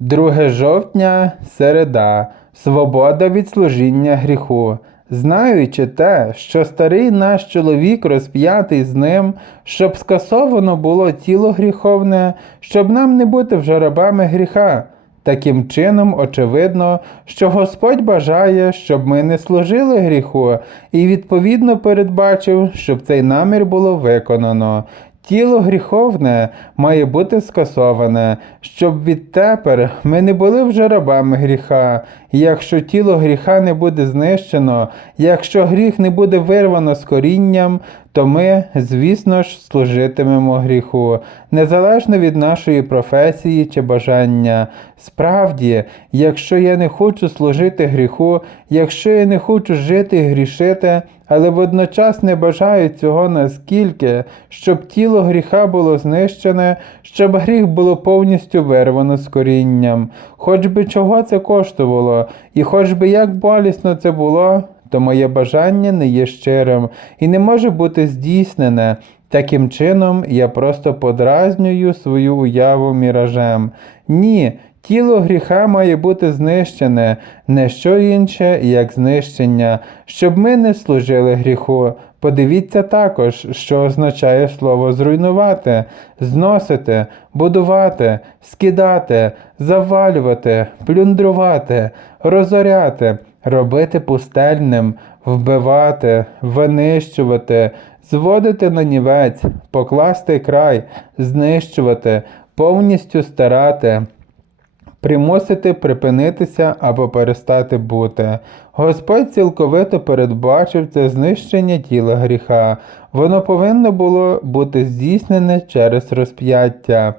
2 жовтня, середа, свобода від служіння гріху. Знаючи те, що старий наш чоловік розп'ятий з ним, щоб скасовано було тіло гріховне, щоб нам не бути вже рабами гріха. Таким чином, очевидно, що Господь бажає, щоб ми не служили гріху, і відповідно передбачив, щоб цей намір було виконано. Тіло гріховне має бути скасоване, щоб відтепер ми не були вже рабами гріха. І якщо тіло гріха не буде знищено, якщо гріх не буде вирвано з корінням, то ми, звісно ж, служитимемо гріху, незалежно від нашої професії чи бажання. Справді, якщо я не хочу служити гріху, якщо я не хочу жити і грішити, але водночас не бажаю цього наскільки, щоб тіло гріха було знищене, щоб гріх було повністю вирвано з корінням. Хоч би чого це коштувало, і хоч би як болісно це було, то моє бажання не є щирим і не може бути здійснене. Таким чином, я просто подразнюю свою уяву міражем. Ні, тіло гріха має бути знищене, не що інше, як знищення, щоб ми не служили гріху. Подивіться також, що означає слово зруйнувати, зносити, будувати, скидати, завалювати, плюндрувати, розоряти, робити пустельним, вбивати, винищувати, зводити на нівець, покласти край, знищувати, повністю старати примусити припинитися або перестати бути. Господь цілковито передбачив це знищення тіла гріха. Воно повинно було бути здійснене через розп'яття.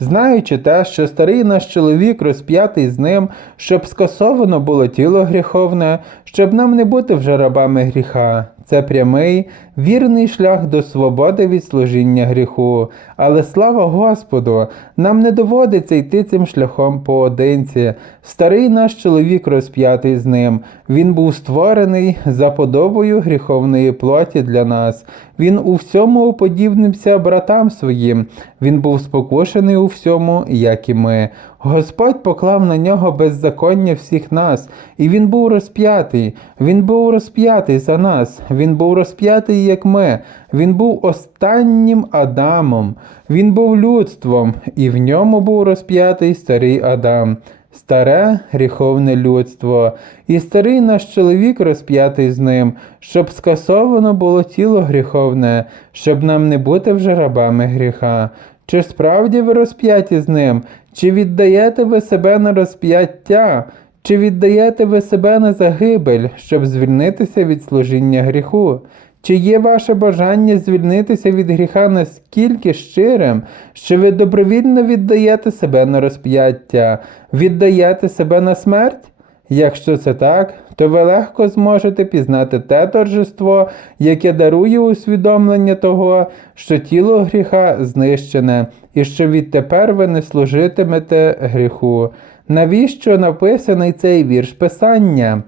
Знаючи те, що старий наш чоловік розп'ятий з ним, щоб скасовано було тіло гріховне, щоб нам не бути вже рабами гріха. Це прямий, вірний шлях до свободи від служіння гріху. Але слава Господу, нам не доводиться йти цим шляхом поодинці. Старий наш чоловік розп'ятий з ним. Він був створений за подобою гріховної плоті для нас. Він у всьому уподібнився братам своїм. Він був спокушений у всьому, як і ми. Господь поклав на нього беззаконня всіх нас, і він був розп'ятий. Він був розп'ятий за нас. Він був розп'ятий, як ми. Він був останнім Адамом. Він був людством, і в ньому був розп'ятий старий Адам. Старе гріховне людство, і старий наш чоловік розп'ятий з ним, щоб скасовано було тіло гріховне, щоб нам не бути вже рабами гріха. Чи справді ви розп'яті з ним? Чи віддаєте ви себе на розп'яття? Чи віддаєте ви себе на загибель, щоб звільнитися від служіння гріху? Чи є ваше бажання звільнитися від гріха наскільки щирим, що ви добровільно віддаєте себе на розп'яття, віддаєте себе на смерть? Якщо це так, то ви легко зможете пізнати те торжество, яке дарує усвідомлення того, що тіло гріха знищене, і що відтепер ви не служитимете гріху. Навіщо написаний цей вірш Писання?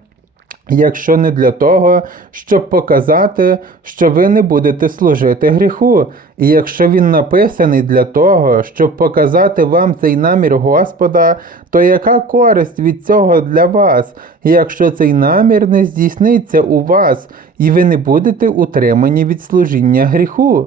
Якщо не для того, щоб показати, що ви не будете служити гріху, і якщо він написаний для того, щоб показати вам цей намір Господа, то яка користь від цього для вас, якщо цей намір не здійсниться у вас, і ви не будете утримані від служіння гріху?